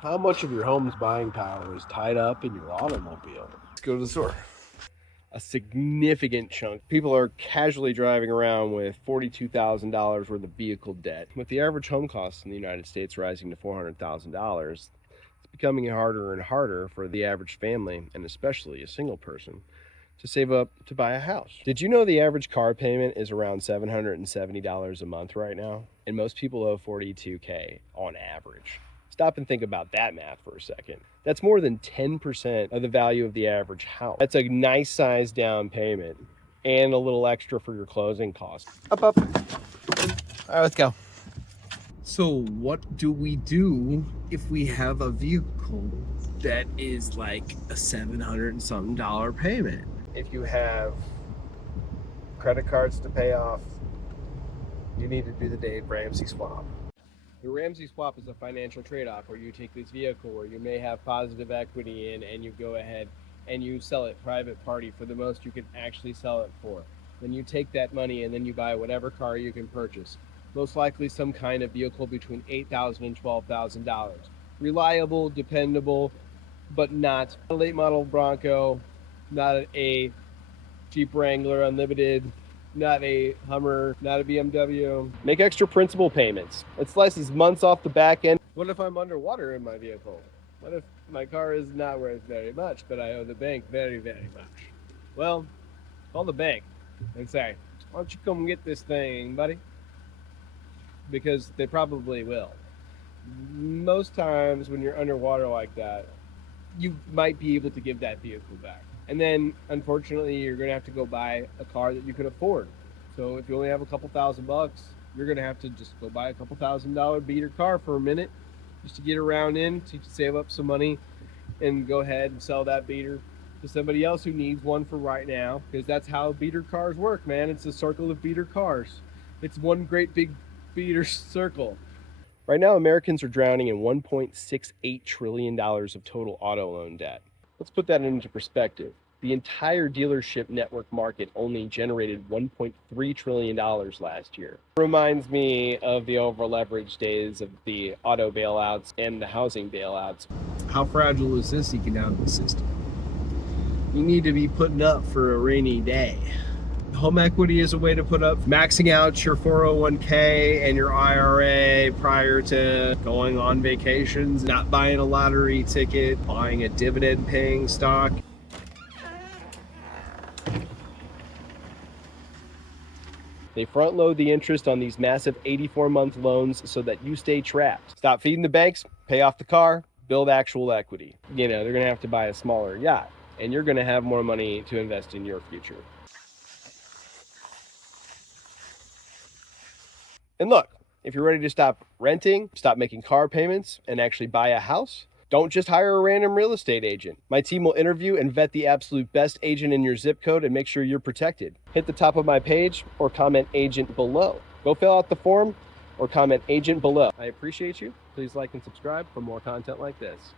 How much of your home's buying power is tied up in your automobile? Let's go to the store. A significant chunk. People are casually driving around with $42,000 worth of vehicle debt. With the average home cost in the United States rising to $400,000, it's becoming harder and harder for the average family, and especially a single person, to save up to buy a house. Did you know the average car payment is around $770 a month right now? And most people owe $42K on average. Stop and think about that math for a second. That's more than 10% of the value of the average house. That's a nice size down payment and a little extra for your closing costs. Up. All right, let's go. So what do we do if we have a vehicle that is like a $700 and something dollar payment? If you have credit cards to pay off, you need to do the Dave Ramsey swap. The Ramsey swap is a financial trade-off where you take this vehicle where you may have positive equity in and you go ahead and you sell it private party for the most you can actually sell it for. Then you take that money and then you buy whatever car you can purchase. Most likely some kind of vehicle between $8,000 and $12,000. Reliable, dependable, but not a late model Bronco, not a Jeep Wrangler Unlimited, not a Hummer, not a BMW. Make extra principal payments. It slices months off the back end. What if I'm underwater in my vehicle? What if my car is not worth very much, but I owe the bank very, very much? Well, call the bank and say, why don't you come get this thing, buddy? Because they probably will. Most times when you're underwater like that, you might be able to give that vehicle back. And then, unfortunately, you're going to have to go buy a car that you can afford. So if you only have a couple $1,000, you're going to have to just go buy a couple $1,000 beater car for a minute just to get around in, so you can save up some money and go ahead and sell that beater to somebody else who needs one for right now, because that's how beater cars work, man. It's a circle of beater cars. It's one great big beater circle. Right now, Americans are drowning in $1.68 trillion of total auto loan debt. Let's put that into perspective. The entire dealership network market only generated $1.3 trillion last year. Reminds me of the over-leveraged days of the auto bailouts and the housing bailouts. How fragile is this economic system? You need to be putting up for a rainy day. Home equity is a way to put up, maxing out your 401k and your IRA prior to going on vacations, not buying a lottery ticket, buying a dividend paying stock. They front load the interest on these massive 84-month loans so that you stay trapped. Stop feeding the banks, pay off the car, build actual equity. They're going to have to buy a smaller yacht, and you're going to have more money to invest in your future. And look, if you're ready to stop renting, stop making car payments, and actually buy a house, don't just hire a random real estate agent. My team will interview and vet the absolute best agent in your zip code and make sure you're protected. Hit the top of my page or comment agent below. Go fill out the form or comment agent below. I appreciate you. Please like and subscribe for more content like this.